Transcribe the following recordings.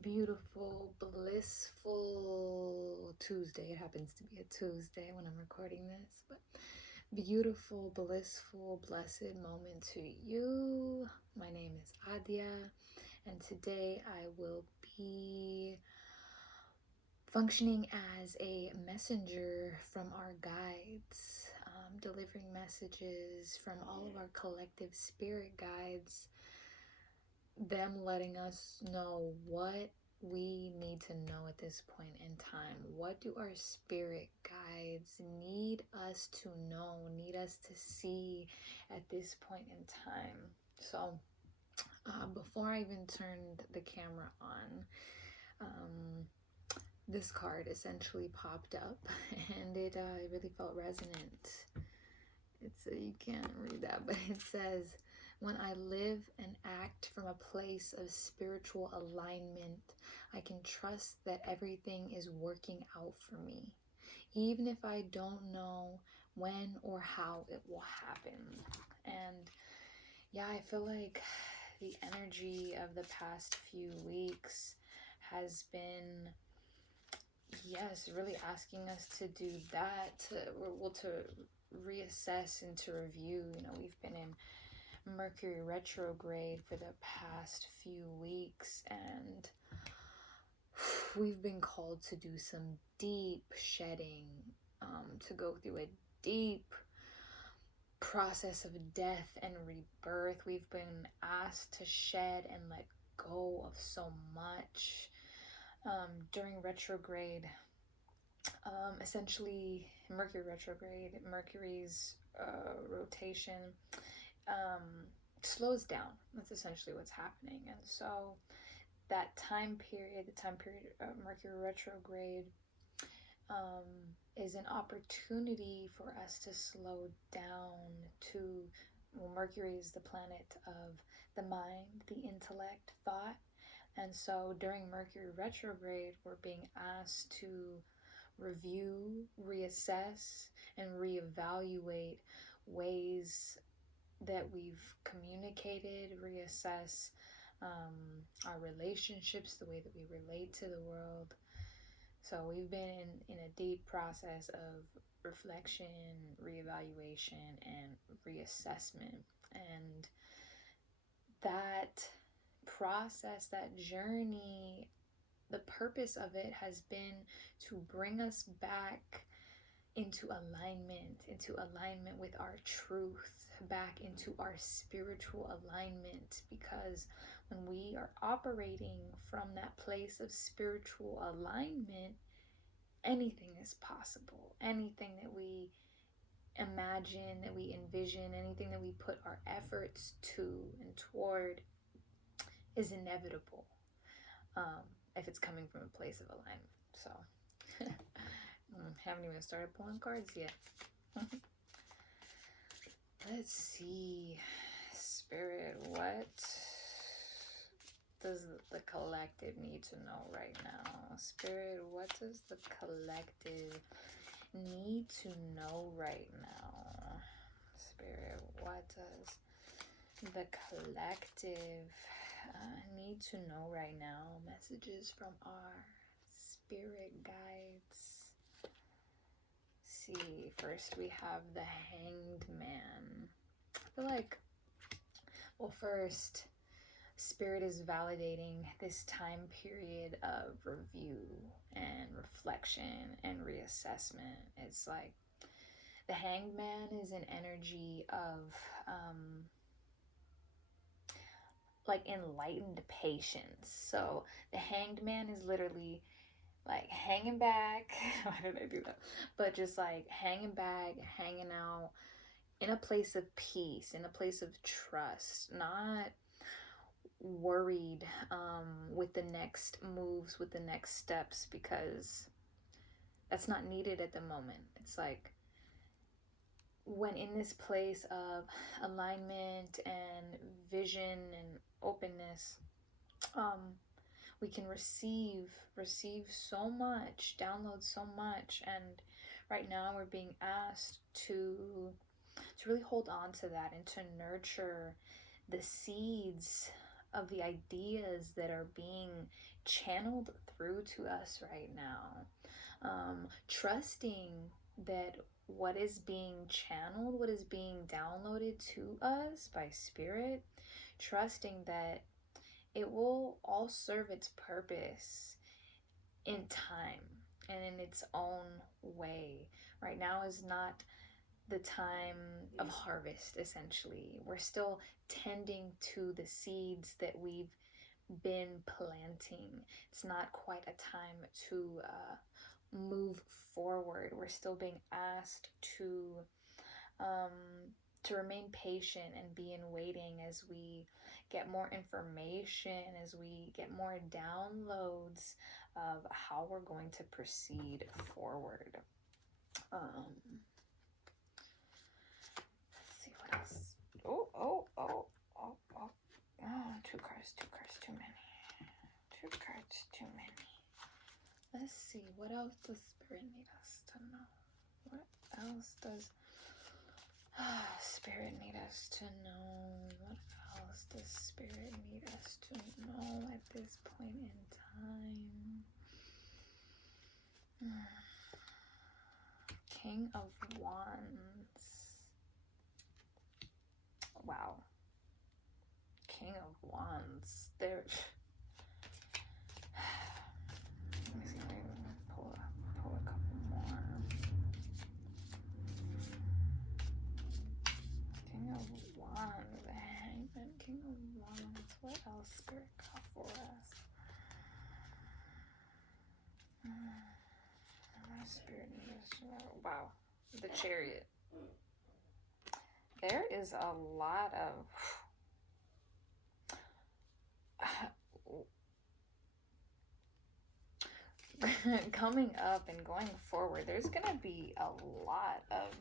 Beautiful, blissful Tuesday. It happens to be a Tuesday when I'm recording this, but beautiful, blissful, blessed moment to you. My name is Adia, and today I will be functioning as a messenger from our guides, delivering messages from all of our collective spirit guides, them letting us know what we need to know at this point in time. What do our spirit guides need us to know, need us to see at this point in time? So, before I even turned the camera on, this card essentially popped up and it really felt resonant. You can't read that, but it says, when I live and act from a place of spiritual alignment, I can trust that everything is working out for me, even if I don't know when or how it will happen. And yeah, I feel like the energy of the past few weeks has been, yes, really asking us to do that, to reassess and to review. We've been in Mercury retrograde for the past few weeks, and we've been called to do some deep shedding, to go through a deep process of death and rebirth. We've been asked to shed and let go of so much. During retrograde, essentially Mercury retrograde, Mercury's rotation slows down. That's essentially what's happening. And so that time period, the time period of Mercury retrograde, is an opportunity for us to slow down to, well, Mercury is the planet of the mind, the intellect, thought. And so during Mercury retrograde, we're being asked to review, reassess, and reevaluate ways that we've communicated, reassess our relationships, the way that we relate to the world. So we've been in a deep process of reflection, reevaluation, and reassessment. And that process, that journey, the purpose of it has been to bring us back into alignment with our truth, back into our spiritual alignment, because when we are operating from that place of spiritual alignment, anything is possible. Anything that we imagine, that we envision, anything that we put our efforts to and toward is inevitable, if it's coming from a place of alignment. So haven't even started pulling cards yet. Let's see. Spirit, what does the collective need to know right now? Spirit, what does the collective need to know right now? Spirit, what does the collective need to know right now? Messages from our spirit guides. See, first we have the Hanged Man. I feel like, well, first, Spirit is validating this time period of review and reflection and reassessment. It's like the Hanged Man is an energy of like enlightened patience. So the Hanged Man is literally like hanging back. Why did I do that? But just like hanging back, hanging out in a place of peace, in a place of trust, not worried with the next moves, with the next steps, because that's not needed at the moment. It's like when in this place of alignment and vision and openness, we can receive so much, download so much. And right now we're being asked to really hold on to that and to nurture the seeds of the ideas that are being channeled through to us right now. Trusting that what is being channeled, what is being downloaded to us by spirit, trusting that it will all serve its purpose in time and in its own way. Right now is not the time of harvest, essentially. We're still tending to the seeds that we've been planting. It's not quite a time to move forward. We're still being asked to remain patient and be in waiting as we get more information, as we get more downloads of how we're going to proceed forward. Let's see what else. Oh, two cards too many. Two cards too many. Let's see, what else does Spirit need us to know? What else does Spirit need us to know? What else does Spirit need us to know at this point in time? King of Wands. Wow. King of Wands. There. Let me see if I can pull a couple more. King of Wands. Hangman. King of Wands. What else Spirit got for us? Spirit needs to know. Wow. The Chariot. There is a lot of coming up and going forward. There's gonna be a lot of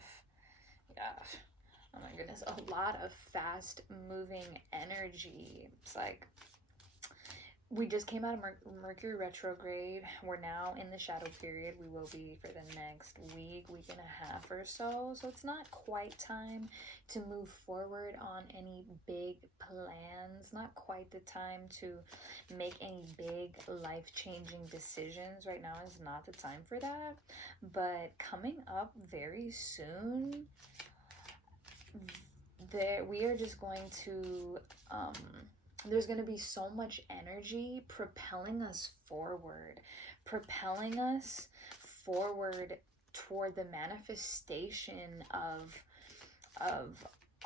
oh my goodness, a lot of fast moving energy. It's like we just came out of Mercury retrograde. We're now in the shadow period. We will be for the next week and a half or so. So it's not quite time to move forward on any big plans. Not quite the time to make any big life-changing decisions. Right now is not the time for that. But coming up very soon, we are just going to there's going to be so much energy propelling us forward toward the manifestation of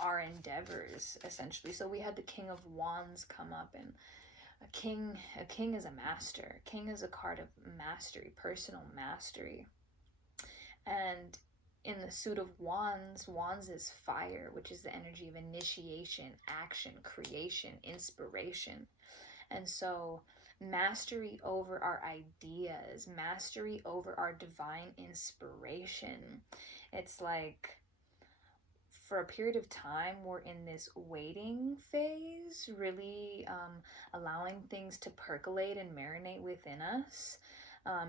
our endeavors, essentially. So we had the King of Wands come up, and a king is a master. King is a card of mastery, personal mastery. And in the suit of Wands, Wands is fire, which is the energy of initiation, action, creation, inspiration. And so mastery over our ideas, mastery over our divine inspiration. It's like for a period of time, we're in this waiting phase, really allowing things to percolate and marinate within us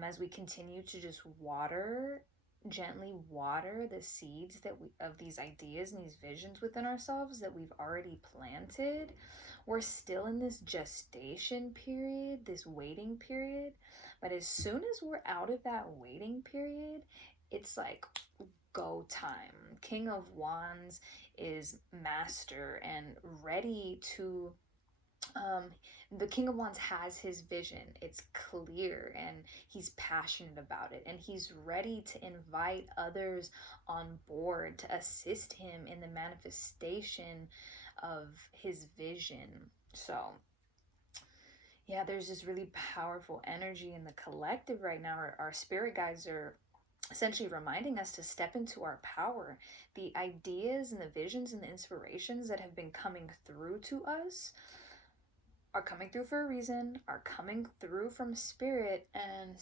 as we continue to just gently water the seeds of these ideas and these visions within ourselves that we've already planted. We're still in this gestation period, this waiting period, but as soon as we're out of that waiting period, it's like go time. King of Wands is master and ready to the King of Wands has his vision. It's clear and he's passionate about it, and he's ready to invite others on board to assist him in the manifestation of his vision. So yeah, there's this really powerful energy in the collective right now. Our spirit guides are essentially reminding us to step into our power. The ideas and the visions and the inspirations that have been coming through to us are coming through for a reason, are coming through from spirit, and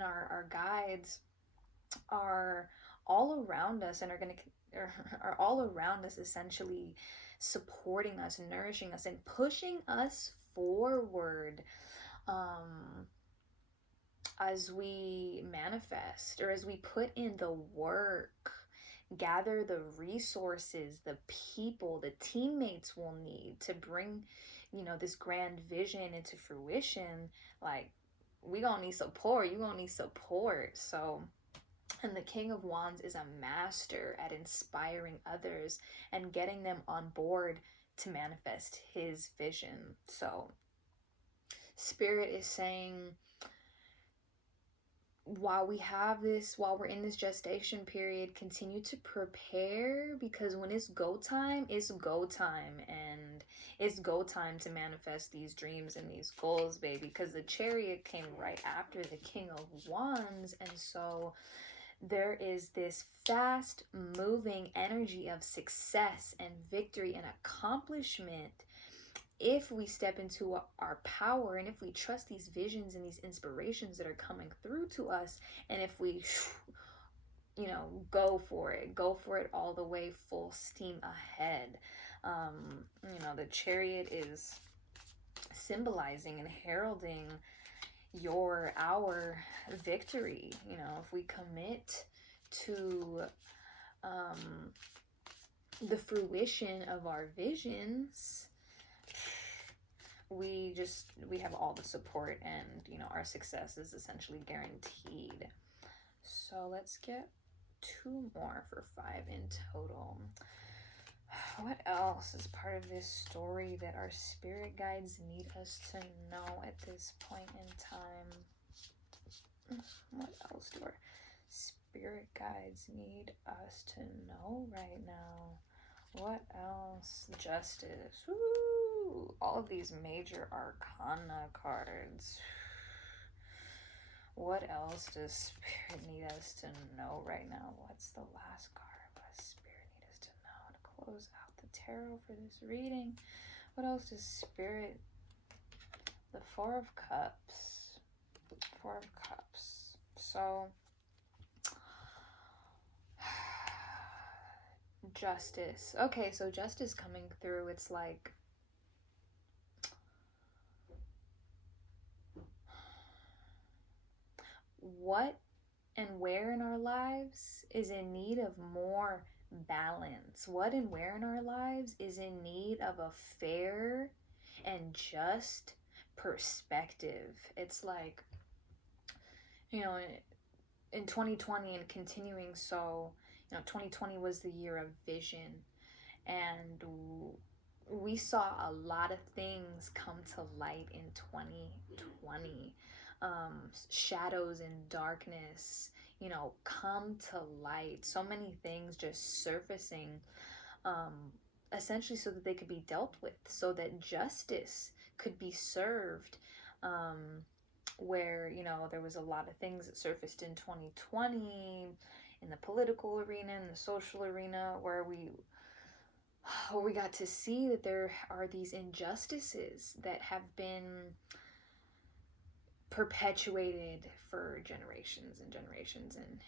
our guides are all around us and are all around us, essentially supporting us, nourishing us, and pushing us forward as we manifest, or as we put in the work, gather the resources, the people, the teammates we'll need to bring this grand vision into fruition, like, we gonna need support. You gonna need support. So, and the King of Wands is a master at inspiring others and getting them on board to manifest his vision. So Spirit is saying, while we're in this gestation period, continue to prepare, because when it's go time, it's go time. And it's go time to manifest these dreams and these goals, baby, because the Chariot came right after the King of Wands. And so there is this fast moving energy of success and victory and accomplishment if we step into our power, and if we trust these visions and these inspirations that are coming through to us, and if we go for it all the way, full steam ahead. The Chariot is symbolizing and heralding our victory. If we commit to the fruition of our visions, we have all the support, and our success is essentially guaranteed. So let's get 2 more for 5 in total. What else is part of this story that our spirit guides need us to know at this point in time? What else do our spirit guides need us to know right now? What else? Justice. Woo! All of these major arcana cards. What else does Spirit need us to know right now? What's the last card? What does Spirit need us to know to close out the tarot for this reading? What else does Spirit... The 4 of Cups. 4 of Cups. So... Justice. Okay, so justice coming through. It's like... what and where in our lives is in need of more balance? What and where in our lives is in need of a fair and just perspective? It's like, in 2020 and continuing, so 2020 was the year of vision, and we saw a lot of things come to light in 2020. Shadows and darkness, come to light. So many things just surfacing, essentially so that they could be dealt with, so that justice could be served. Where, there was a lot of things that surfaced in 2020 in the political arena, in the social arena, where we got to see that there are these injustices that have been perpetuated for generations and generations and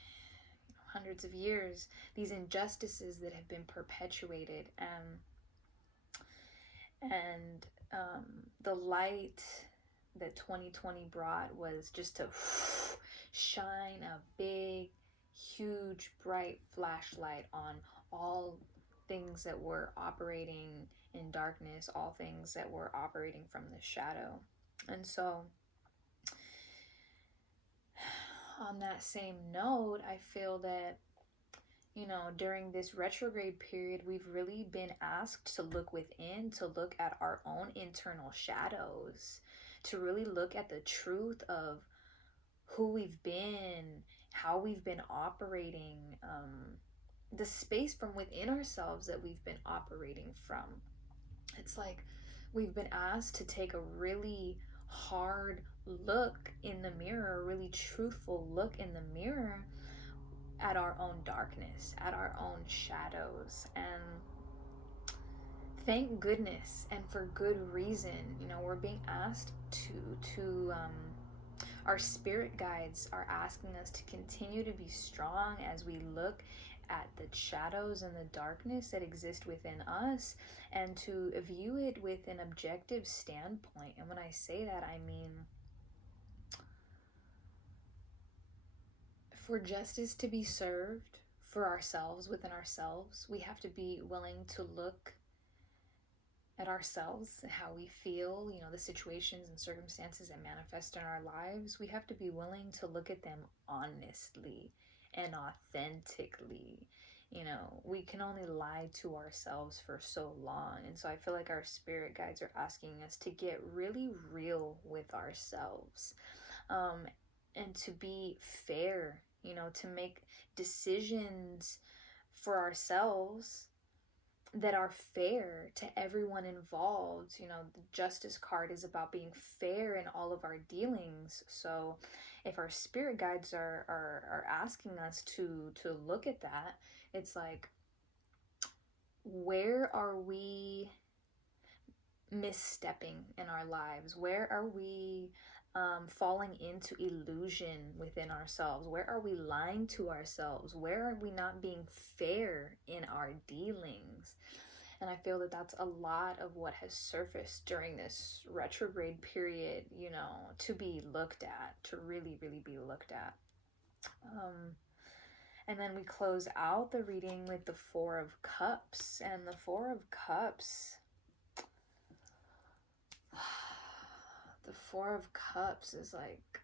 hundreds of years. These injustices that have been perpetuated, and the light that 2020 brought was just to shine a big, huge, bright flashlight on all things that were operating in darkness, all things that were operating from the shadow. And so, on that same note, I feel that, during this retrograde period, we've really been asked to look within, to look at our own internal shadows, to really look at the truth of who we've been, how we've been operating, the space from within ourselves that we've been operating from. It's like we've been asked to take a really hard look in the mirror, a really truthful look in the mirror at our own darkness, at our own shadows. And thank goodness, and for good reason, we're being asked to our spirit guides are asking us to continue to be strong as we look at the shadows and the darkness that exist within us, and to view it with an objective standpoint. And when I say that, I mean, for justice to be served for ourselves, within ourselves, we have to be willing to look at ourselves, how we feel, you know, the situations and circumstances that manifest in our lives, we have to be willing to look at them honestly and authentically. You know, we can only lie to ourselves for so long. And so I feel like our spirit guides are asking us to get really real with ourselves, um, and to be fair, you know, to make decisions for ourselves that are fair to everyone involved. You know, the justice card is about being fair in all of our dealings. So if our spirit guides are asking us to look at that, it's like, where are we misstepping in our lives? Where are we falling into illusion within ourselves? Where are we lying to ourselves? Where are we not being fair in our dealings? And I feel that that's a lot of what has surfaced during this retrograde period, you know, to be looked at, to really, really be looked at. And then we close out the reading with the Four of Cups. And the Four of Cups, the Four of Cups is like,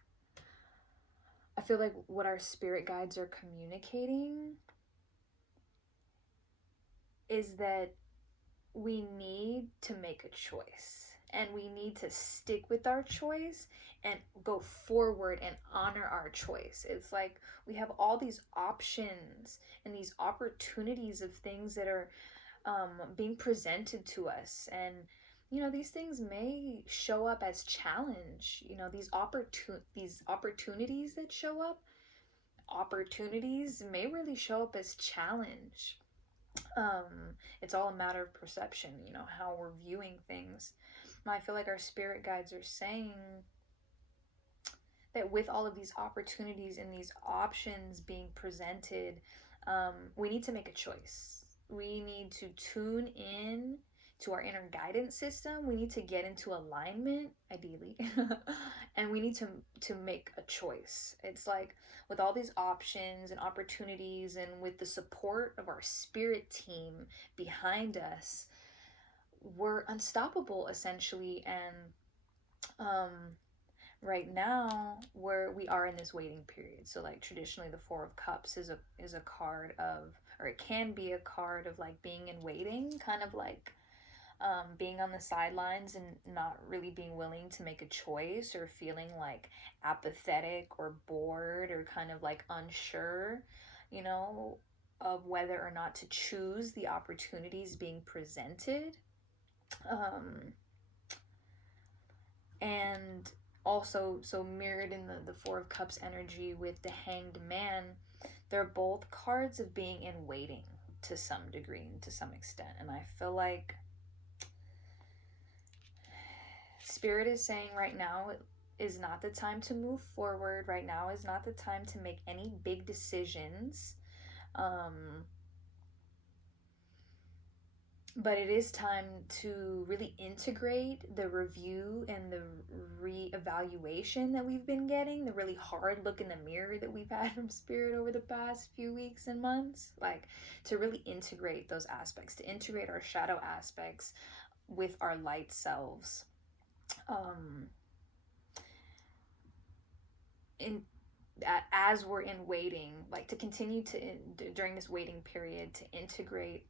I feel like what our spirit guides are communicating is that we need to make a choice, and we need to stick with our choice and go forward and honor our choice. It's like we have all these options and these opportunities of things that are being presented to us, and you know, these things may show up as challenge. You know, these opportunities that show up, opportunities may really show up as challenge. It's all a matter of perception, you know, how we're viewing things. I feel like our spirit guides are saying that with all of these opportunities and these options being presented, we need to make a choice. We need to tune in to our inner guidance system. We need to get into alignment, ideally, and we need to make a choice. It's like, with all these options and opportunities, and with the support of our spirit team behind us, we're unstoppable, essentially. And right now, where we are in this waiting period, so like traditionally the Four of Cups is a card of, or it can be a card of like being in waiting, kind of like being on the sidelines and not really being willing to make a choice, or feeling like apathetic or bored or kind of like unsure, you know, of whether or not to choose the opportunities being presented. And also, so mirrored in the Four of Cups energy with the Hanged Man, they're both cards of being in waiting to some degree and to some extent. And I feel like Spirit is saying right now is not the time to move forward. Right now is not the time to make any big decisions. But it is time to really integrate the review and the re-evaluation that we've been getting, the really hard look in the mirror that we've had from Spirit over the past few weeks and months. Like, to really integrate those aspects, to integrate our shadow aspects with our light selves. As we're in waiting, like to continue to, during this waiting period, to integrate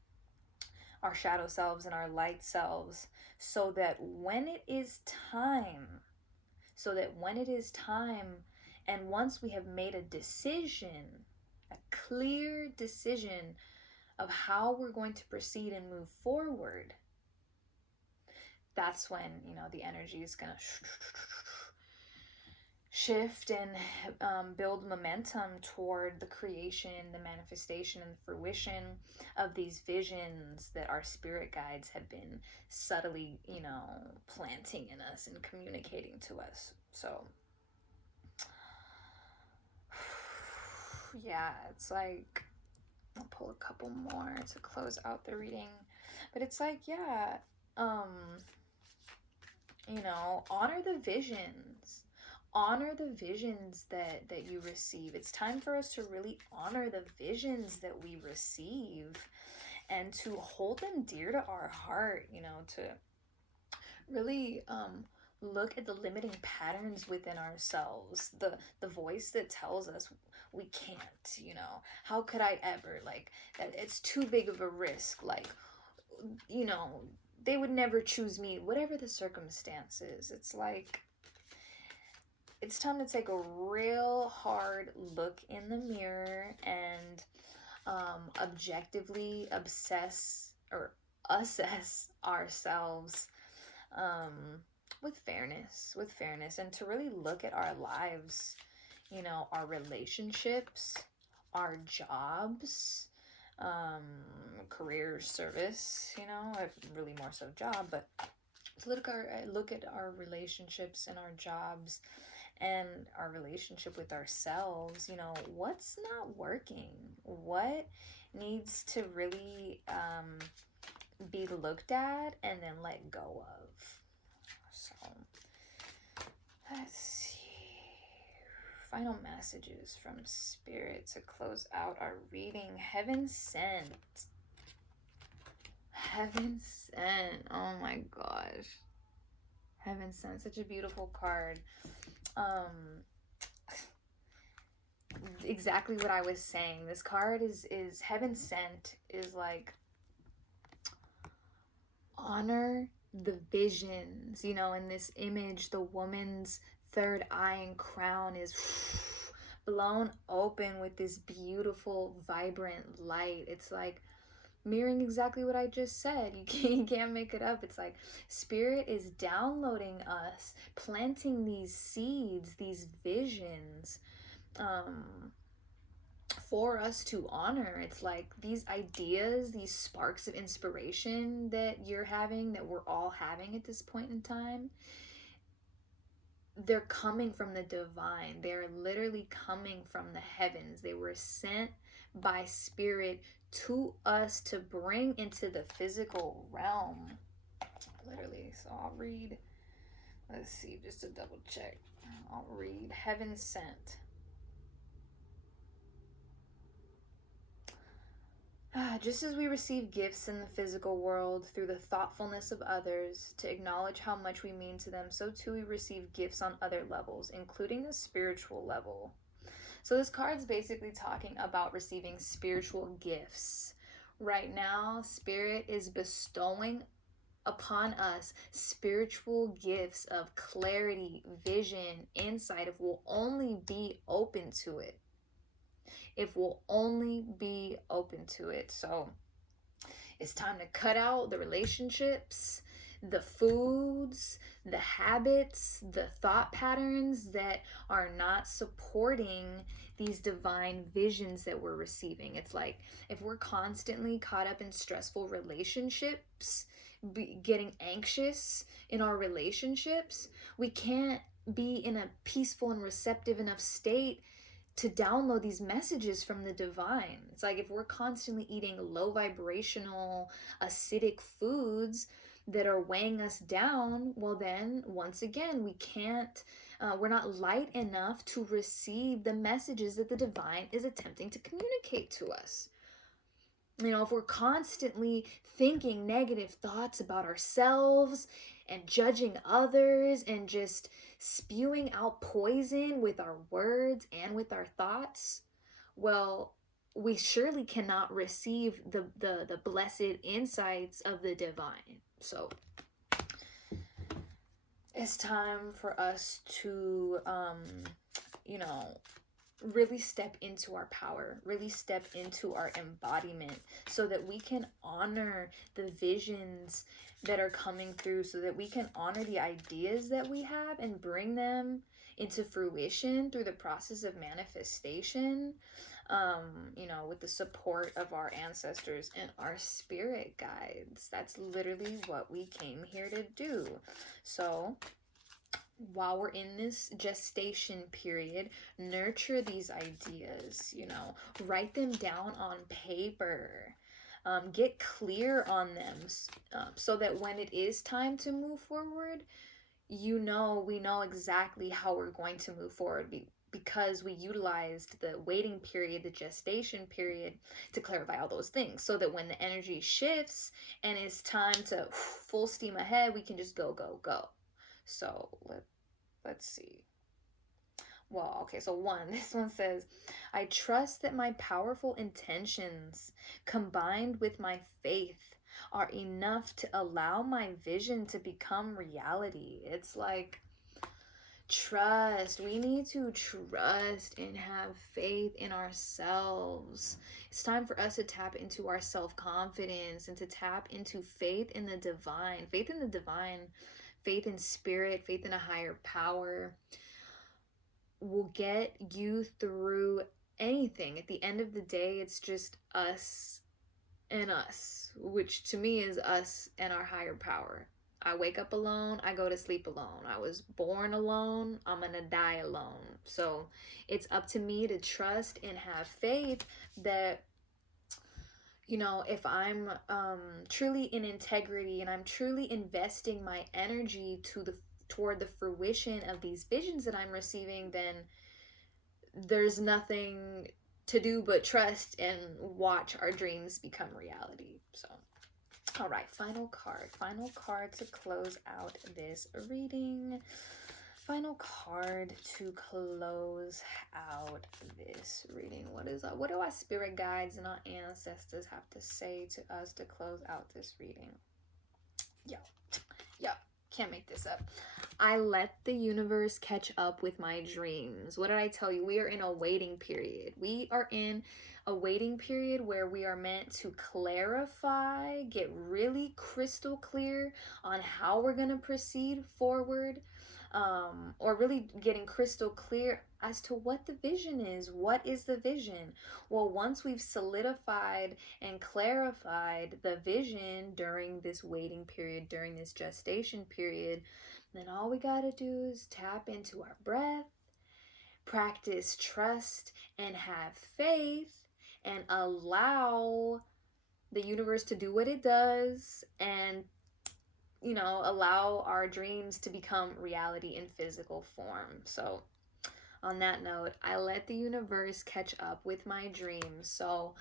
our shadow selves and our light selves, so that when it is time, and once we have made a decision, a clear decision of how we're going to proceed and move forward, that's when, you know, the energy is going to shift and build momentum toward the creation, the manifestation, and the fruition of these visions that our spirit guides have been subtly, you know, planting in us and communicating to us. So yeah, it's like, I'll pull a couple more to close out the reading, but it's like, yeah, you know, honor the visions that you receive. It's time for us to really honor the visions that we receive, and to hold them dear to our heart, you know, really look at the limiting patterns within ourselves, the voice that tells us we can't, how could I ever, like, that it's too big of a risk, like, you know they would never choose me, whatever the circumstances. It's like, it's time to take a real hard look in the mirror and objectively assess ourselves, um, with fairness, and to really look at our lives, our relationships, our jobs, um, career, service, really more so job, but to look at our relationships and our jobs and our relationship with ourselves. What's not working? What needs to really be looked at and then let go of? So, let's see. Final messages from Spirit to close out our reading. Heaven Sent. Heaven Sent. Oh my gosh. Heaven Sent. Such a beautiful card. Exactly what I was saying. This card is Heaven Sent, is like, honor the visions. In this image, the woman's third eye and crown is blown open with this beautiful, vibrant light. It's like mirroring exactly what I just said. You can't make it up. It's like Spirit is downloading us, planting these seeds, these visions, for us to honor. It's like these ideas, these sparks of inspiration that you're having, that we're all having at this point in time, they're coming from the divine. They're literally coming from the heavens. They were sent by Spirit to us to bring into the physical realm, literally. So I'll read, let's see, just to double check. I'll read Heaven Sent. Just as we receive gifts in the physical world through the thoughtfulness of others to acknowledge how much we mean to them, so too we receive gifts on other levels, including the spiritual level. So this card's basically talking about receiving spiritual gifts. Right now, Spirit is bestowing upon us spiritual gifts of clarity, vision, insight, if we'll only be open to it. If we'll only be open to it. So it's time to cut out the relationships, the foods, the habits, the thought patterns that are not supporting these divine visions that we're receiving. It's like, if we're constantly caught up in stressful relationships, getting anxious in our relationships, we can't be in a peaceful and receptive enough state to download these messages from the divine. It's like, if we're constantly eating low vibrational, acidic foods that are weighing us down, well then, once again, we can't, we're not light enough to receive the messages that the divine is attempting to communicate to us. If we're constantly thinking negative thoughts about ourselves and judging others and just spewing out poison with our words and with our thoughts, well, we surely cannot receive the blessed insights of the divine. So it's time for us to, really step into our power, really step into our embodiment, so that we can honor the visions that are coming through, so that we can honor the ideas that we have and bring them into fruition through the process of manifestation, with the support of our ancestors and our spirit guides. That's literally what we came here to do. So while we're in this gestation period, nurture these ideas, write them down on paper, get clear on them, so that when it is time to move forward, we know exactly how we're going to move forward because we utilized the waiting period, the gestation period, to clarify all those things, so that when the energy shifts and it's time to full steam ahead, we can just go, go, go. So let's see. Well, okay, so this one says, I trust that my powerful intentions combined with my faith are enough to allow my vision to become reality. It's like, trust. We need to trust and have faith in ourselves. It's time for us to tap into our self-confidence and to tap into faith in the divine. Faith in the divine, faith in spirit, faith in a higher power will get you through anything. At the end of the day, it's just us and us, which to me is us and our higher power. I wake up alone, I go to sleep alone. I was born alone, I'm gonna die alone. So it's up to me to trust and have faith that, you know, if I'm truly in integrity and I'm truly investing my energy toward the fruition of these visions that I'm receiving, then there's nothing to do but trust and watch our dreams become reality. So, all right, final card to close out this reading. Final card to close out this reading. What do our spirit guides and our ancestors have to say to us to close out this reading? Yo, can't make this up. I let the universe catch up with my dreams. What did I tell you? We are in a waiting period. We are in a waiting period where we are meant to clarify, get really crystal clear on how we're going to proceed forward, or really getting crystal clear as to what the vision is. What is the vision? Well, once we've solidified and clarified the vision during this waiting period, during this gestation period, then all we got to do is tap into our breath, practice trust, and have faith, and allow the universe to do what it does, and, you know, allow our dreams to become reality in physical form. So on that note, I let the universe catch up with my dreams. So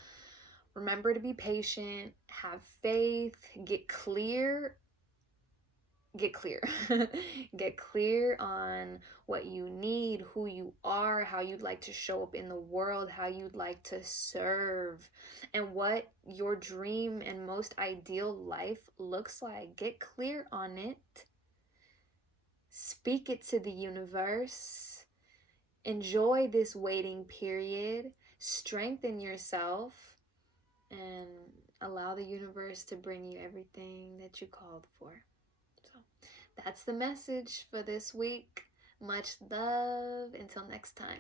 remember to be patient, have faith, get clear get clear on what you need, who you are, how you'd like to show up in the world, how you'd like to serve, and what your dream and most ideal life looks like. Get clear on it, speak it to the universe, enjoy this waiting period, strengthen yourself, and allow the universe to bring you everything that you called for. That's the message for this week. Much love. Until next time.